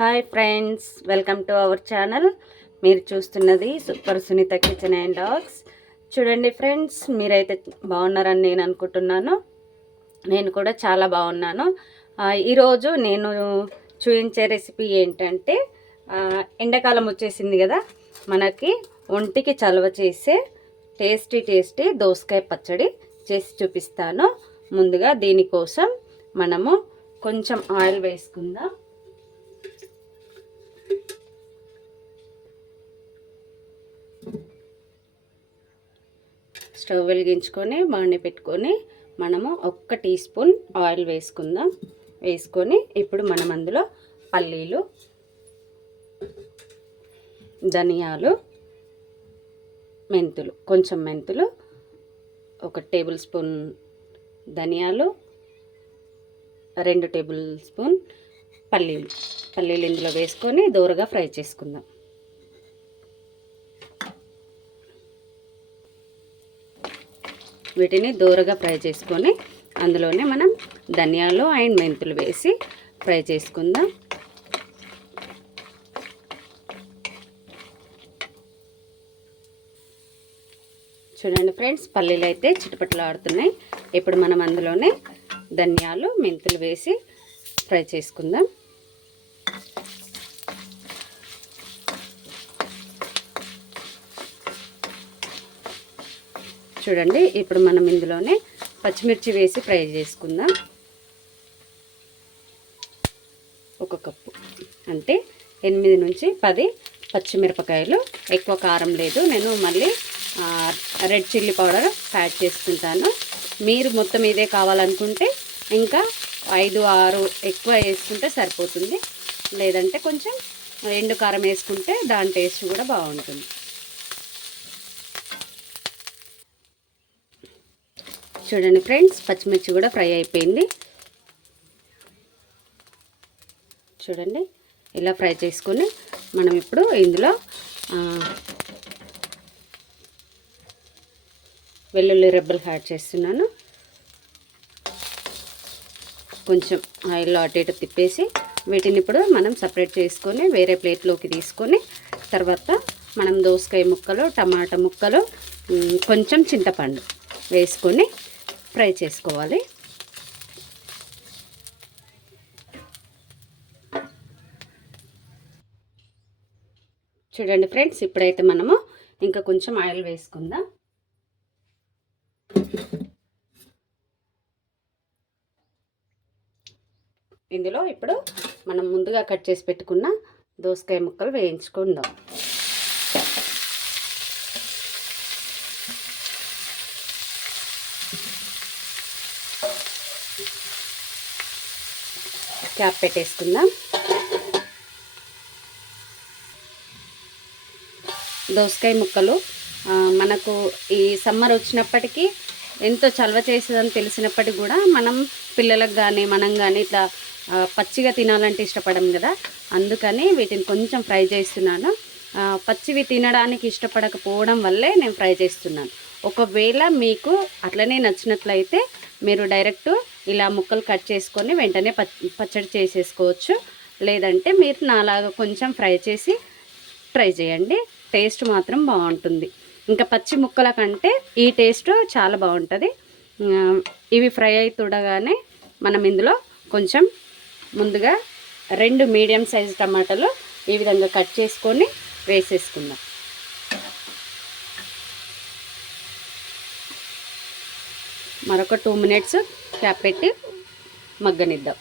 Hi friends, welcome to our channel. మీరు చూస్తున్నది super Sunitha kitchen and dogs. చూడండి friends, మీరైతే బాగున్నారని నేను అనుకుంటున్నాను. నేను కూడా చాలా బాగున్నాను. ఈరోజు నేను చూపించే రెసిపీ ఏంటంటే, ఎండాకాలం వచ్చేసింది కదా, మనకి ఒంటికి చలవ చేసే టేస్టీ దోసకాయ పచ్చడి చేసి చూపిస్తాను. ముందుగా దీనికోసం మనము కొంచెం ఆయిల్ వేసుకుందాం. స్టవ్ వెలిగించుకొని బాండి పెట్టుకొని మనము 1 టీ స్పూన్ ఆయిల్ వేసుకుందాం. వేసుకొని ఇప్పుడు మనం అందులో పల్లీలు, ధనియాలు, మెంతులు, కొంచెం మెంతులు, 1 టేబుల్ స్పూన్ ధనియాలు, 2 టేబుల్ స్పూన్ పల్లీలు ఇందులో వేసుకొని దోరగా ఫ్రై చేసుకుందాం. వీటిని దోరగా ఫ్రై చేసుకొని అందులోనే మనం ధనియాలు అండ్ మెంతులు వేసి ఫ్రై చేసుకుందాం. చూడండి ఫ్రెండ్స్, పల్లీలు అయితే చిటపటలాడుతున్నాయి. ఇప్పుడు మనం అందులోనే ధనియాలు, మెంతులు వేసి ఫ్రై చేసుకుందాం. చూడండి, ఇప్పుడు మనం ఇందులోనే పచ్చిమిర్చి వేసి ఫ్రై చేసుకుందాం. 1 కప్పు అంటే 8 నుంచి 10 పచ్చిమిరపకాయలు. ఎక్కువ కారం లేదు, నేను మళ్ళీ రెడ్ చిల్లీ పౌడర్ యాడ్ చేసుకుంటాను. మీరు మొత్తం ఇదే కావాలనుకుంటే ఇంకా 5-6 ఎక్కువ వేసుకుంటే సరిపోతుంది. లేదంటే కొంచెం ఎండు కారం వేసుకుంటే దాని టేస్ట్ కూడా బాగుంటుంది. చూడండి ఫ్రెండ్స్, పచ్చిమిర్చి కూడా ఫ్రై అయిపోయింది. చూడండి, ఇలా ఫ్రై చేసుకొని మనం ఇప్పుడు ఇందులో వెల్లుల్లి రెబ్బలు యాడ్ చేస్తున్నాను. కొంచెం ఆయిల్లో అటు ఇటు తిప్పేసి వీటిని ఇప్పుడు మనం సపరేట్ చేసుకొని వేరే ప్లేట్లోకి తీసుకొని, తర్వాత మనం దోసకాయ ముక్కలు, టమాటా ముక్కలు, కొంచెం చింతపండు వేసుకొని ఫ్రై చేసుకోవాలి. చూడండి ఫ్రెండ్స్, ఇప్పుడైతే మనము ఇంకా కొంచెం ఆయిల్ వేసుకుందాం. ఇందులో ఇప్పుడు మనం ముందుగా కట్ చేసి పెట్టుకున్న దోసకాయ ముక్కలు వేయించుకుందాం. క్యాప్ పెట్టేసుకుందాం. దోసకాయ ముక్కలు మనకు ఈ సమ్మర్ వచ్చినప్పటికీ ఎంతో చలవ చేసేదని తెలిసినప్పటికీ కూడా మనం పిల్లలకు కానీ మనం కానీ ఇట్లా పచ్చిగా తినాలంటే ఇష్టపడం కదా, అందుకని వీటిని కొంచెం ఫ్రై చేస్తున్నాను. పచ్చివి తినడానికి ఇష్టపడకపోవడం వల్లే నేను ఫ్రై చేస్తున్నాను. ఒకవేళ మీకు అట్లనే నచ్చినట్లయితే మీరు డైరెక్ట్ ఇలా ముక్కలు కట్ చేసుకొని వెంటనే పచ్చడి చేసేసుకోవచ్చు. లేదంటే మీరు నాలాగా కొంచెం ఫ్రై చేసి ట్రై చేయండి. టేస్ట్ మాత్రం బాగుంటుంది. ఇంకా పచ్చి ముక్కల కంటే ఈ టేస్ట్ చాలా బాగుంటుంది. ఇవి ఫ్రై అవుతుండగానే మనం ఇందులో కొంచెం ముందుగా 2 మీడియం సైజు టమాటాలు ఈ విధంగా కట్ చేసుకొని వేసేసుకుందాం. మరొక 2 మినిట్స్ క్యాప్ పెట్టి మగ్గనిద్దాం.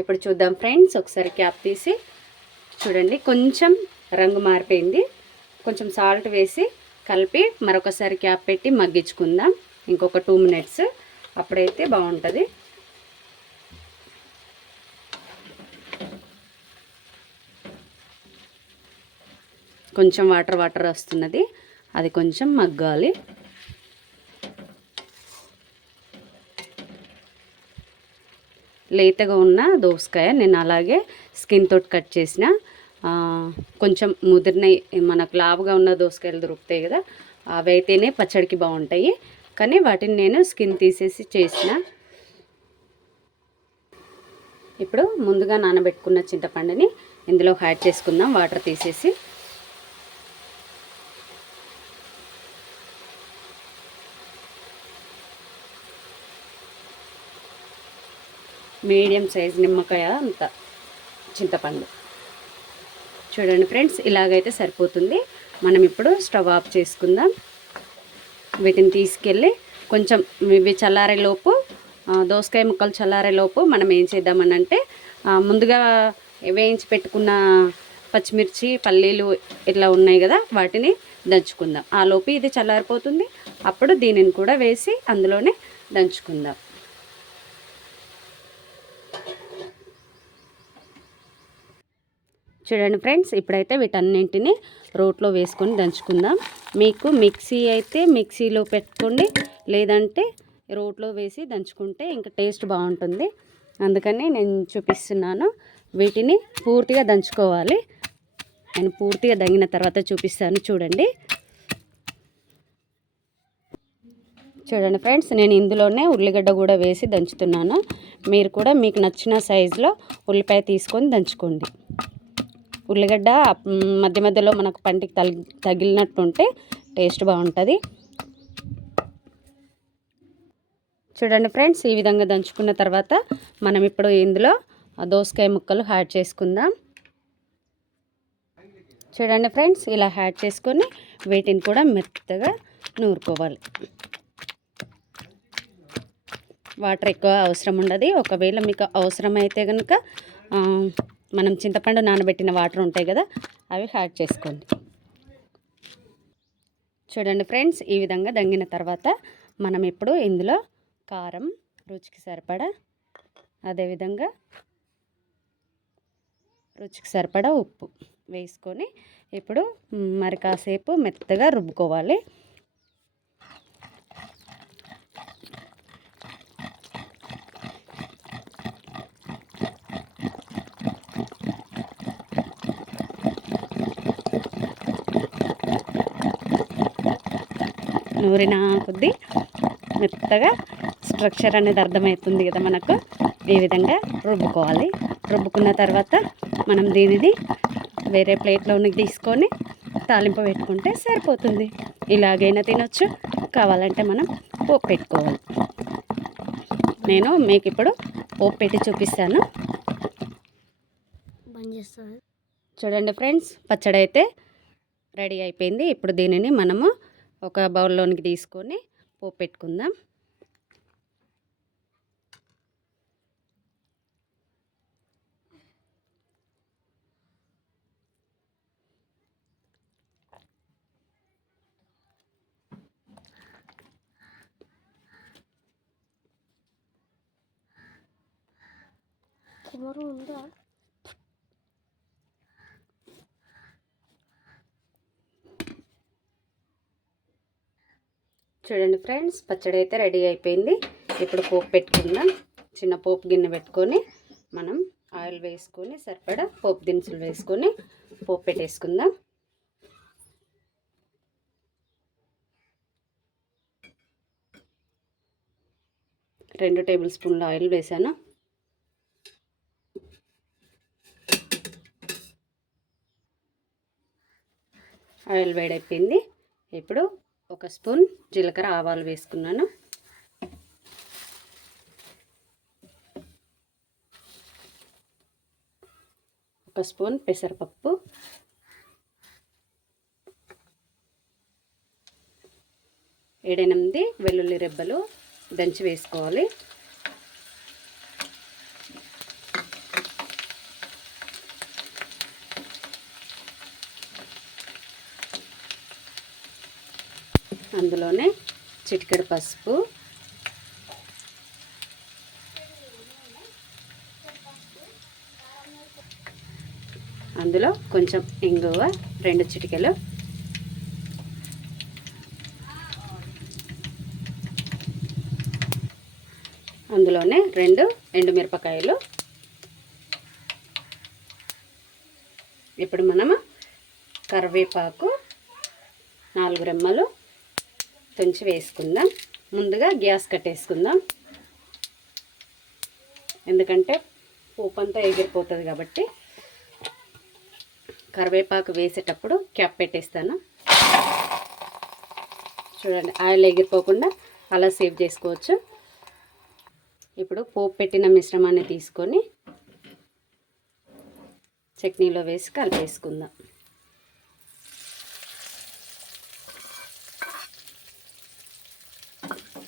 ఇప్పుడు చూద్దాం ఫ్రెండ్స్, ఒకసారి క్యాప్ తీసి చూడండి, కొంచెం రంగు మారిపోయింది. కొంచెం సాల్ట్ వేసి కలిపి మరొకసారి క్యాప్ పెట్టి మగ్గించుకుందాం ఇంకొక 2 మినిట్స్. అప్పుడైతే బాగుంటుంది. కొంచెం వాటర్ వస్తున్నది, అది కొంచెం మగ్గాలి. లేతగా ఉన్న దోసకాయ నేను అలాగే స్కిన్ తోటి కట్ చేసిన. కొంచెం ముదిరిన మనకు లావుగా ఉన్న దోసకాయలు దొరుకుతాయి కదా, అవి అయితేనే పచ్చడికి బాగుంటాయి. కానీ వాటిని నేను స్కిన్ తీసేసి చేసిన. ఇప్పుడు ముందుగా నానబెట్టుకున్న చింతపండుని ఇందులో యాడ్ చేసుకుందాం వాటర్ తీసేసి. మీడియం సైజ్ నిమ్మకాయ అంత చింతపండు. చూడండి ఫ్రెండ్స్, ఇలాగైతే సరిపోతుంది. మనం ఇప్పుడు స్టవ్ ఆఫ్ చేసుకుందాం. వీటిని తీసుకెళ్ళి కొంచెం ఇవి చల్లారేలోపు, దోసకాయ ముక్కలు చల్లారేలోపు మనం ఏం చేద్దామని అంటే, ముందుగా వేయించి పెట్టుకున్న పచ్చిమిర్చి పల్లీలు ఇట్లా ఉన్నాయి కదా, వాటిని దంచుకుందాం. ఆ లోపు ఇది చల్లారిపోతుంది. అప్పుడు దీనిని కూడా వేసి అందులోనే దంచుకుందాం. చూడండి ఫ్రెండ్స్, ఇప్పుడైతే వీటన్నింటినీ రోట్లో వేసుకొని దంచుకుందాం. మీకు మిక్సీ అయితే మిక్సీలో పెట్టుకోండి, లేదంటే రోట్లో వేసి దంచుకుంటే ఇంకా టేస్ట్ బాగుంటుంది. అందుకని నేను చూపిస్తున్నాను. వీటిని పూర్తిగా దంచుకోవాలి. నేను పూర్తిగా దంగిన తర్వాత చూపిస్తాను. చూడండి ఫ్రెండ్స్, నేను ఇందులోనే ఉల్లిగడ్డ కూడా వేసి దంచుతున్నాను. మీరు కూడా మీకు నచ్చిన సైజులో ఉల్లిపాయ తీసుకొని దంచుకోండి. ఉల్లిగడ్డ మధ్య మధ్యలో మనకు పంటికి తగిలినట్టుంటే టేస్ట్ బాగుంటుంది. చూడండి ఫ్రెండ్స్, ఈ విధంగా దంచుకున్న తర్వాత మనం ఇప్పుడు ఇందులో దోసకాయ ముక్కలు యాడ్ చేసుకుందాం. చూడండి ఫ్రెండ్స్, ఇలా యాడ్ చేసుకొని వీటిని కూడా మెత్తగా నూరుకోవాలి. వాటర్ ఎక్కువ అవసరం ఉండదు. ఒకవేళ మీకు అవసరమైతే కనుక మనం చింతపండు నానబెట్టిన వాటర్ ఉంటాయి కదా, అవి యాడ్ చేసుకోండి. చూడండి ఫ్రెండ్స్, ఈ విధంగా దంగిన తర్వాత మనం ఇప్పుడు ఇందులో కారం రుచికి సరిపడా, అదేవిధంగా రుచికి సరిపడా ఉప్పు వేసుకొని ఇప్పుడు మరి కాసేపు మెత్తగా రుబ్బుకోవాలి. నూరిన కొద్దీ మెత్తగా స్ట్రక్చర్ అనేది అర్థమవుతుంది కదా మనకు. ఈ విధంగా రుబ్బుకోవాలి. రుబ్బుకున్న తర్వాత మనం దీనిని వేరే ప్లేట్లోకి తీసుకొని తాలింపు పెట్టుకుంటే సరిపోతుంది. ఇలాగైనా తినొచ్చు, కావాలంటే మనం పోపు పెట్టుకోవాలి. నేను మీకు ఇప్పుడు పోపు పెట్టి చూపిస్తాను. చూడండి ఫ్రెండ్స్, పచ్చడి అయితే రెడీ అయిపోయింది. ఇప్పుడు దీనిని మనము ఒక బౌల్లోనికి తీసుకొని పోపు పెట్టుకుందాం. చూడండి ఫ్రెండ్స్, పచ్చడి అయితే రెడీ అయిపోయింది. ఇప్పుడు పోపు పెట్టుకుందాం. చిన్న పోపు గిన్నె పెట్టుకొని మనం ఆయిల్ వేసుకొని సరిపడా పోపు దినుసులు వేసుకొని పోపు పెట్టేసుకుందాం. రెండు టేబుల్ స్పూన్ల ఆయిల్ వేసాను. ఆయిల్ వేడైపోయింది. ఇప్పుడు ఒక స్పూన్ జీలకర్ర ఆవాలు వేసుకున్నాను. ఒక స్పూన్ పెసరపప్పు, ఏడెనిమిది వెల్లుల్లి రెబ్బలు దంచి వేసుకోవాలి. అందులోనే చిటికెడు పసుపు, అందులో కొంచెం ఇంగువ 2 చిటికెలు, అందులోనే 2 ఎండుమిరపకాయలు. ఇప్పుడు మనము కరివేపాకు 4 రెమ్మలు తుంచి వేసుకుందాం. ముందుగా గ్యాస్ కట్టేసుకుందాం, ఎందుకంటే పోపు అంతా ఎగిరిపోతుంది కాబట్టి కరివేపాకు వేసేటప్పుడు క్యాప్ పెట్టేస్తాను. చూడండి, ఆయిల్ ఎగిరిపోకుండా అలా సేవ్ చేసుకోవచ్చు. ఇప్పుడు పోపు పెట్టిన మిశ్రమాన్ని తీసుకొని చట్నీలో వేసి కలిపేసుకుందాం.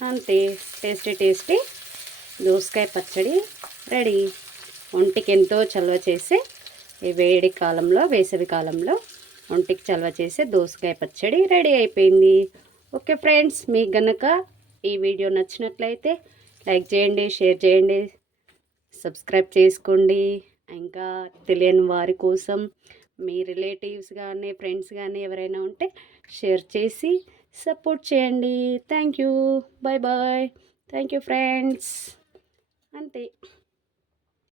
అంతే, టేస్టీ దోసకాయ పచ్చడి రెడీ. ఒంటికి ఎంతో చలవ చేసే ఈ వేడి కాలంలో, వేసవి కాలంలో ఒంటికి చలవ చేసే దోసకాయ పచ్చడి రెడీ అయిపోయింది. ఓకే ఫ్రెండ్స్, మీకు గనక ఈ వీడియో నచ్చినట్లయితే లైక్ చేయండి, షేర్ చేయండి, సబ్స్క్రైబ్ చేసుకోండి. ఇంకా తెలియని వారి కోసం మీ రిలేటివ్స్ కానీ ఫ్రెండ్స్ కానీ ఎవరైనా ఉంటే షేర్ చేసి సపోర్ట్ చేయండి. Thank you, bye bye. Thank you friends. అంతే.